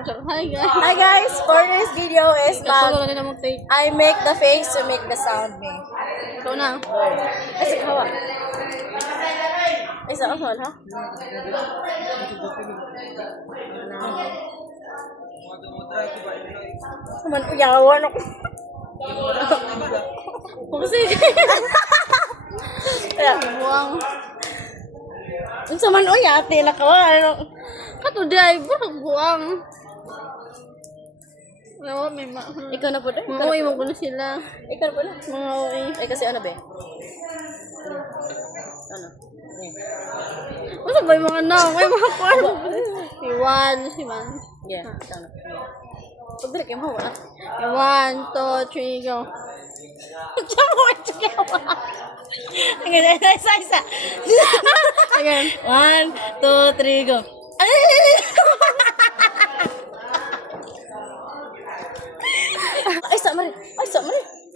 Hi guys. Hi guys, for this video is Wala na mag-take. I make the face to make the sound me. Ito na. Ay, sige, hawa. Ay, sa ahol, ha? Naman, uyawan ako. Kasi. Buwang. Ang saman, uyate, nakawa. Kato driver, buwang. Wala, may Ikaw na po doon? mga uwi mo na sila. Ikaw na po na? Mga uwi. Ay, kasi ano ba? Ano? Masa ba yung mga na? May mga kuwan. Si Juan, si Man. Yeah, ikaw na. Pagdala kayo mahawa. 1, 2, 3, go. Diyan mo, sige mo. Isa. Again. 1, 2, 3, go. Ay, sa mari.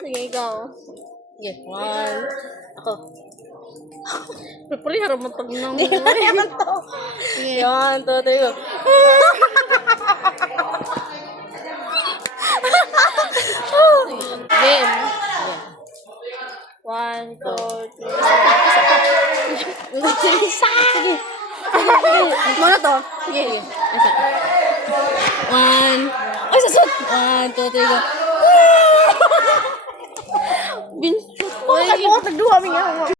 Sige, go. Yeah, 1. Ako. Pupuli, harap mo pag nang. Hindi naman to. Sige. 1, 2, 3, go. Game. 1, 2, 3. Sige. Mana to? Sige. Isa. 1. Ay, sasot. 1, 2, 3, go. Bin. Bakit mo? Tagduha, mingaw.